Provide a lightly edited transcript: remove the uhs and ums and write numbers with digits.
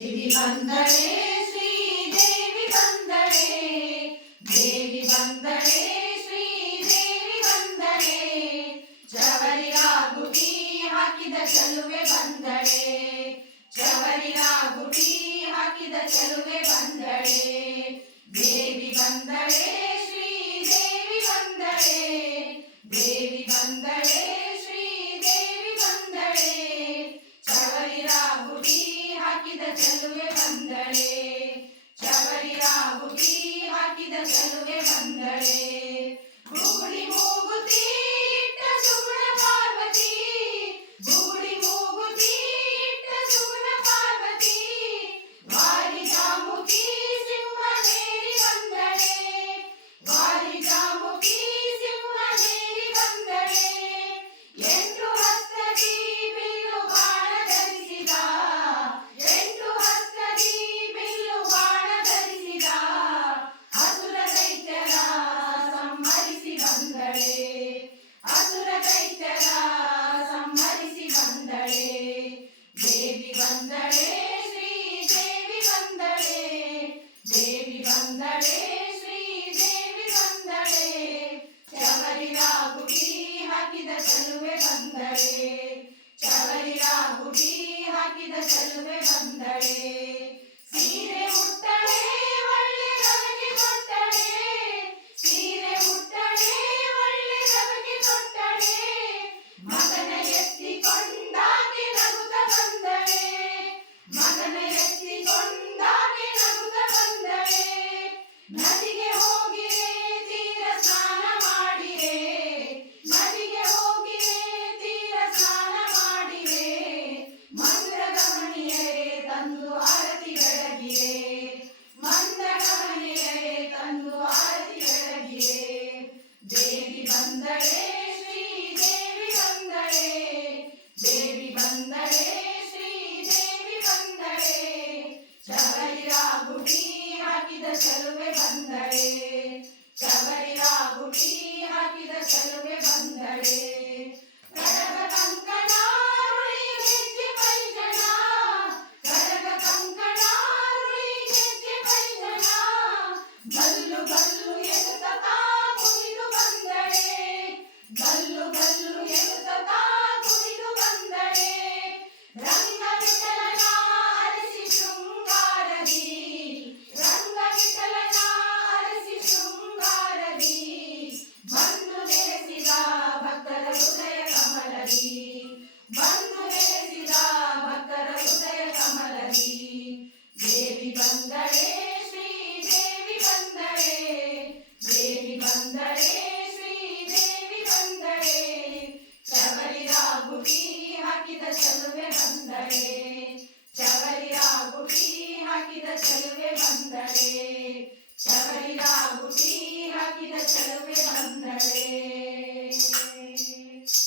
ದೇವಿ ಬಂದಳೆ ಶ್ರೀದೇವಿ ಬಂದಳೆ ದೇವಿ ಬಂದಳೆ ಶ್ರೀದೇವಿ ಬಂದಳೆ ಚವರಿಗಾಗುಟಿ ಹಾಕಿದ ಚಲುವೆ ಬಂದಳೆ ಚವರಿಗಾಗುಟಿ ಹಾಕಿದ ಚಲುವೆ ಬಂದಳೆ ದೇವಿ ಬಂದಳೆ ಶ್ರೀದೇವಿ ಬಂದಳೆ ದೇವಿ ಬಂದಳೆ ಶ್ರೀದೇವಿ ಬಂದಳೆ ಚವರಿಗಾಗುಟಿ ಹಾಕಿದ ಚಲುವೆ ಬಂದಳೆ ಚವರಿಗಾಗುಟಿ ಹಾಕಿದ ಚಲುವೆ ಬಂದಳೆ ಗುಗುಡಿ ಮೂಗುತಿ ಇಟ್ಟ ಸುಗುಣ ಪಾರ್ವತಿ ಗುಗುಡಿ ಮೂಗುತಿ ಇಟ್ಟ ಸುಗುಣ ಪಾರ್ವತಿ ವಾರಿಜಾಮುಖಿ ಸಿಂಹನೇರಿ ಬಂದಳೆ ವಾರಿಜಾಮುಖಿ ಸಿಂಹನೇರಿ ಬಂದಳೆ ಎಂಟು ಹಸ್ತದಿ ಬಿಲ್ಲು ಬಾಣ ಧರಿಸಿದ ಎಂಟು ಹಸ್ತದಿ ಬಿಲ್ಲು ಬಾಣ ಧರಿಸಿದ ಅಸುರ ದೈತ್ಯರ ಸಂಹರಿಸಿ ಬಂದಳೆ ಅಸುರ ದೈತ್ಯರ ಸಂಹರಿಸಿ ಬಂದಳೆ ದೇವಿ ಬಂದಳೆ ಶ್ರೀದೇವಿ ಬಂದಳೆ ದೇವಿ ಬಂದಳೆ ಶ್ರೀದೇವಿ ಬಂದಳೆ ಚವರಿಗಾಗುಟಿ ಹಾಕಿದ ಚಲುವೆ ಬಂದಳೆ ಚವರಿಗಾಗುಟಿ ಹಾಕಿದ ಚಲುವೆ ಬಂದಳೆ ಸೀರೆ ಉಟ್ಟಳೆ ಒಳ್ಳೆ ನಮಗೆ ಕೊಟ್ಟಳೆ ಸೀರೆ ಉಟ್ಟಳೆ ಒಳ್ಳೆ ನಮಗೆ ಕೊಟ್ಟಳೆ ಮಗನ ಎತ್ತಿಕೊಂಡಾಗೆ ನಗುತ್ತ ಬಂದಳೆ ಮಗನ ಎತ್ತಿಕೊಂಡಾಗೆ ನಗುತ್ತ ಬಂದಳೆ ನದಿಗೆ ಹೋಗಿರೆ ತೀರ ಸ್ನಾನ ಮಾಡಿರೆ ನದಿಗೆ ಹೋಗಿರೆ ತೀರ ಸ್ನಾನ ಮಾಡಿರೆ ಮಂದಗಮನಿಯರೇ ತಂದು ಆರತಿ ಬೆಳಗಿರೆ ಮಂದಗಮನಿಯರೇ ತಂದು ಆರತಿ ಬೆಳಗಿರೆ ದೇವಿ ಬಂದಳೆ ಶ್ರೀದೇವಿ ಬಂದಳೆ ದೇವಿ ಬಂದಳೆ ಶ್ರೀದೇವಿ ಬಂದಳೆ ಚವರಿಗಾಗುಟಿ ಹಾಕಿದ ಚಲುವೆ ಬಂದಳೆ ಚವರಿಗಾಗುಟಿ ಹಾಕಿದ ಚಲುವೆ ಬಂದಳೆ ಕಡಗ ಕಂಕಣ ರುಳಿ ಗೆಜ್ಜೆ ಪೈಜಣ ಕಡಗ ಕಂಕಣ ರುಳಿ ಗೆಜ್ಜೆ ಪೈಜಣ ಗಲ್ಲು ಗಲ್ಲು ಎನ್ನುತ್ತಾ ಕುಣಿದು ಬಂದಳೆ ಗಲ್ಲು ಗಲ್ಲು ಎನ್ನುತ್ತಾ ಕುಣಿದು ಬಂದಳೆ ರಂಗ ವಿಠಲನ ಅರಸಿ ಶೃಂಗಾರದಿ ರಂಗ ವಿಠಲನ ಅರಸಿ ಶೃಂಗಾರದಿ ಬಂದು ನೆಲೆಸಿದ ಭಕ್ತರ ಹೃದಯ ಕಮಲದಿ ಬಂದು ನೆಲೆಸಿದ ಭಕ್ತರ ಹೃದಯ ಕಮಲದಿ ದೇವಿ ಬಂದಳೆ ಶ್ರೀದೇವಿ ಬಂದಳೆ ದೇವಿ ಬಂದಳೆ ಶ್ರೀದೇವಿ ಬಂದಳೆ ಚವರಿಗಾಗುಟಿ ಹಾಕಿದ ಚಲುವೆ ಬಂದಳೆ ಚವರಿಗಾಗುಟಿ ಹಾಕಿದ ಚಲುವೆ ಬಂದಳೆ ಚವರಿಗ